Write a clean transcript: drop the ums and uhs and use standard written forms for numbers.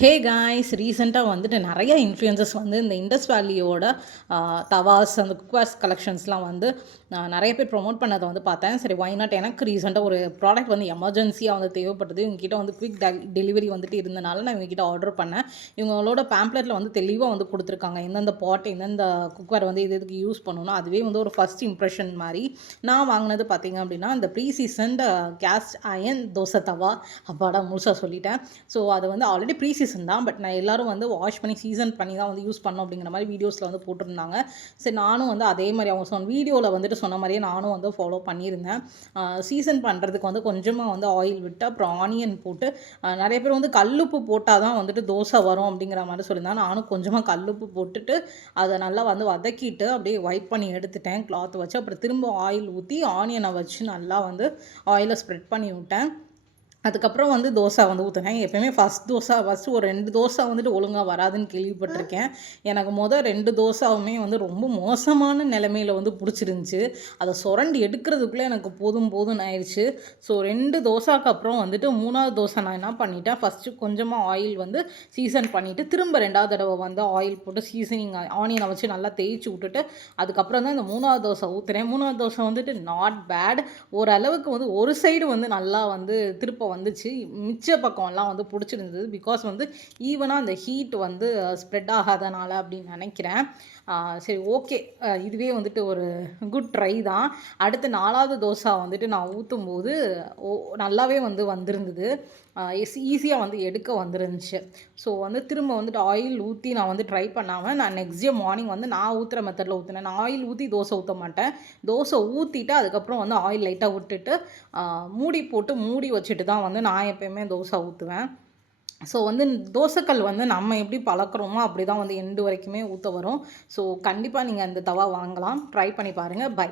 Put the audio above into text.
Hey guys, ரீசெண்டாக வந்துட்டு நிறைய இன்ஃப்ளூயன்சஸ் வந்து இந்த இண்டஸ் வேலியோட தவாஸ் அந்த குக்வேர்ஸ் கலெக்ஷன்ஸ்லாம் வந்து நிறைய பேர் ப்ரொமோட் பண்ணதை வந்து பார்த்தேன். சரி, வை நாட், எனக்கு ரீசெண்டாக ஒரு ப்ராடக்ட் வந்து எமர்ஜென்சியாக வந்து தேவைப்பட்டது. இவங்ககிட்ட வந்து குவிக் டெலிவரி வந்துட்டு இருந்தனால நான் இவங்ககிட்ட ஆர்டர் பண்ணேன். இவங்களோட பேம்ப்ளெட்டில் வந்து தெளிவாக வந்து கொடுத்துருக்காங்க எந்தெந்த பாட் எந்தெந்த குக்வேர் வந்து இதுக்கு யூஸ் பண்ணணும். அதுவே வந்து ஒரு ஃபஸ்ட் இம்ப்ரெஷன் மாதிரி. நான் வாங்கினது பார்த்தீங்க அப்படின்னா இந்த pre seasoned cast iron dosa tawa. அப்பாடா முழுசாக சொல்லிட்டேன். ஸோ அது வந்து ஆல்ரெடி ப்ரீ சீசன் தான், பட் நான் எல்லோரும் வந்து வாஷ் பண்ணி சீசன் பண்ணி தான் வந்து யூஸ் பண்ணோம் அப்படிங்கிற மாதிரி வீடியோஸில் வந்து போட்டிருந்தாங்க. சரி, நானும் வந்து அதே மாதிரி அவங்க வீடியோவில் வந்துட்டு சொன்ன மாதிரியே நானும் வந்து ஃபாலோ பண்ணியிருந்தேன். சீசன் பண்ணுறதுக்கு வந்து கொஞ்சமாக வந்து ஆயில் விட்டு அப்புறம் ஆனியன் போட்டு, நிறைய பேர் வந்து கல்லுப்பு போட்டால் தான் வந்துட்டு தோசை வரும் அப்படிங்கிற மாதிரி சொல்லியிருந்தாங்க. நானும் கொஞ்சமாக கல்லுப்பு போட்டுட்டு அதை நல்லா வந்து வதக்கிட்டு அப்படியே வைப் பண்ணி எடுத்துட்டேன் கிளாத் வச்சு. அப்புறம் திரும்ப ஆயில் ஊற்றி ஆனியனை வச்சு நல்லா வந்து ஆயிலை ஸ்ப்ரெட் பண்ணி விட்டேன். அதுக்கப்புறம் வந்து தோசை வந்து ஊற்றுனேன். எப்போயுமே ஃபஸ்ட்டு ஒரு 2 தோசை வந்துட்டு ஒழுங்காக வராதுன்னு கேள்விப்பட்டிருக்கேன். எனக்கு 2 தோசாவுமே வந்து ரொம்ப மோசமான நிலைமையில் வந்து பிடிச்சிருந்துச்சி. அதை சுரண்டி எடுக்கிறதுக்குள்ளே எனக்கு போதும் போதும்னு ஆயிடுச்சு. ஸோ 2 தோசாக்கு அப்புறம் வந்துட்டு 3வது தோசை நான் என்ன பண்ணிட்டேன், ஃபஸ்ட்டு கொஞ்சமாக ஆயில் வந்து சீசன் பண்ணிவிட்டு திரும்ப 2வது தடவை வந்து ஆயில் போட்டு சீசனிங் ஆனியனை வச்சு நல்லா தேய்ச்சி விட்டுட்டு அதுக்கப்புறம் தான் இந்த 3வது தோசை ஊற்றுறேன். 3வது தோசை வந்துட்டு நாட் பேட். ஓரளவுக்கு வந்து ஒரு சைடு வந்து நல்லா வந்து திருப்ப வந்துச்சு. மிச்ச பக்கம்லாம் வந்து பிடிச்சிருந்தது. பிகாஸ் வந்து ஈவனாக அந்த ஹீட் வந்து ஸ்ப்ரெட் ஆகாதனால அப்படின்னு நினைக்கிறேன். சரி, ஓகே, இதுவே வந்துட்டு ஒரு குட் ட்ரை தான். அடுத்து 4வது தோசை வந்துட்டு நான் ஊற்றும்போது நல்லாவே வந்து வந்திருந்தது. ஈஸியாக வந்து எடுக்க வந்துருந்துச்சு. ஸோ வந்து திரும்ப வந்துட்டு ஆயில் ஊற்றி நான் வந்து ட்ரை பண்ணாமல் நான் நெக்ஸ்ட் டே மார்னிங் வந்து நான் ஊற்றுற மெத்தடில் ஊற்றினேன். நான் ஆயில் ஊற்றி தோசை ஊற்ற மாட்டேன். தோசை ஊற்றிட்டு அதுக்கப்புறம் வந்து ஆயில் லைட்டாக விட்டுட்டு மூடி போட்டு மூடி வச்சுட்டு தான் வந்து நான் எப்போயுமே தோசை ஊற்றுவேன். ஸோ வந்து தோசைக்கல் வந்து நம்ம எப்படி பழக்கிறோமோ அப்படி தான் வந்து எண்டு வரைக்குமே ஊற்ற வரும். ஸோ கண்டிப்பாக நீங்கள் அந்த தவா வாங்கலாம். ட்ரை பண்ணி பாருங்கள். பை.